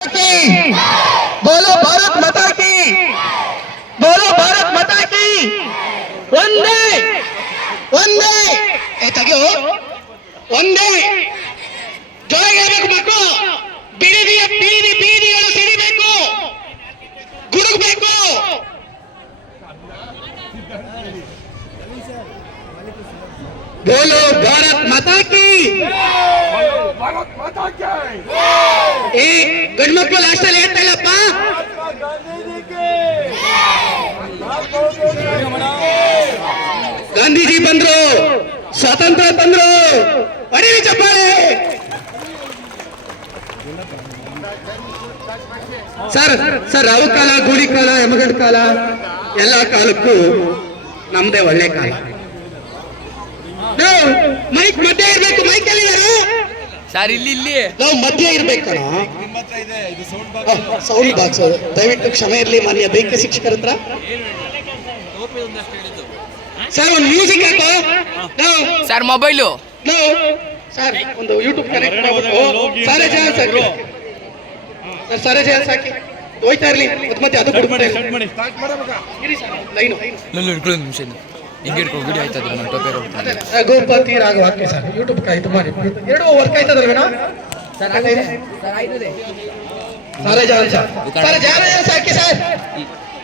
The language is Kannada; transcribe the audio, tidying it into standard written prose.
की बोलो भारत माता की बोलो भारत माता की ಒಂದೇ ಒಂದೇ ತೆಗೆಯೋ ಒಂದೇ ಜೋರಾಗಿರಬೇಕು ಮಕ್ಕಳು ಬೀದಿಯ ಬೀದಿಗಳು ಸಿಡಿಬೇಕು ಗುಡುಗಬೇಕು बोलो भारत माता की भारत माता की ए गंड मಕ್ಕಳು ಲಾಸ್ಟ್ ಅಲ್ಲಿ ಹೇಳ್ತಾ ಇಲ್ಲಪ್ಪ ಗಾಂಧೀಜಿ ಬಂದ್ರು ಸ್ವಾತಂತ್ರ್ಯ ತಂದ್ರು ಹೊಡಿರಿ ಚಪ್ಪಾಳೆ ಸರ್ ಸರ್ ರಾವು ಕಾಲ ಗೂಳಿ ಕಾಲ ಯಮಗಂಡ ಕಾಲ ಎಲ್ಲ ಕಾಲಕ್ಕೂ ನಮ್ದೇ ಒಳ್ಳೆ ಕಾಲ ಮೈಕ್ ಮಧ್ಯೆ ಇರ್ಬೇಕು ಮೈಕ್ ಎಲ್ಲಿದ್ದಾರೆ ಸರ್ ಇಲ್ಲಿ ನಾವು ಮಧ್ಯೆ ಇರ್ಬೇಕಣ ಸೌಂಡ್ ಬಾಕ್ಸ್ ದಯವಿಟ್ಟು ಕ್ಷಮೆ ಇರಲಿ ಮಾನ್ಯ ದೈಹಿಕ ಶಿಕ್ಷಕರ ಹತ್ರ ಸರ್ ಒಂದು ಮ್ಯೂಸಿಕ್ ಹಾಕೋ ಸರ್ ಮೊಬೈಲು ಸರ್ ಒಂದು ಯೂಟ್ಯೂಬ್ ಕನೆಕ್ಟ್ ಮಾಡ್ಬಿಟ್ಟು ಸಾರೆ ಜಾನ್ ಸಾಕಿ ಸರ್ ಸಾರೆ ಜಾನ್ ಸಾಕಿ ಹೋಯ್ತಾ ಇರ್ಲಿ ಮತ್ತೆ ಅದು ಬಿಡ್ಬೇಡಿ ಲೈನು ನಿಮಿಷ ಹಿಂಗೆ ಇಟ್ಕೊಂಡು ವಿಡಿಯೋ ಆಯ್ತದ ನಮ್ಮ ಟೋಪಿ ಗೋಪತಿ ರಾಘವ ಹಾಕಿ ಸರ್ ಯೂಟ್ಯೂಬ್ ಇದು ಮಾಡಿ ಎರಡು ವರ್ಕ್ ಆಯ್ತದಲ್ವೇನೋ ಸರ್ ಸಾರೆ ಜಾನ್ ಸಾಕಿ ಸರ್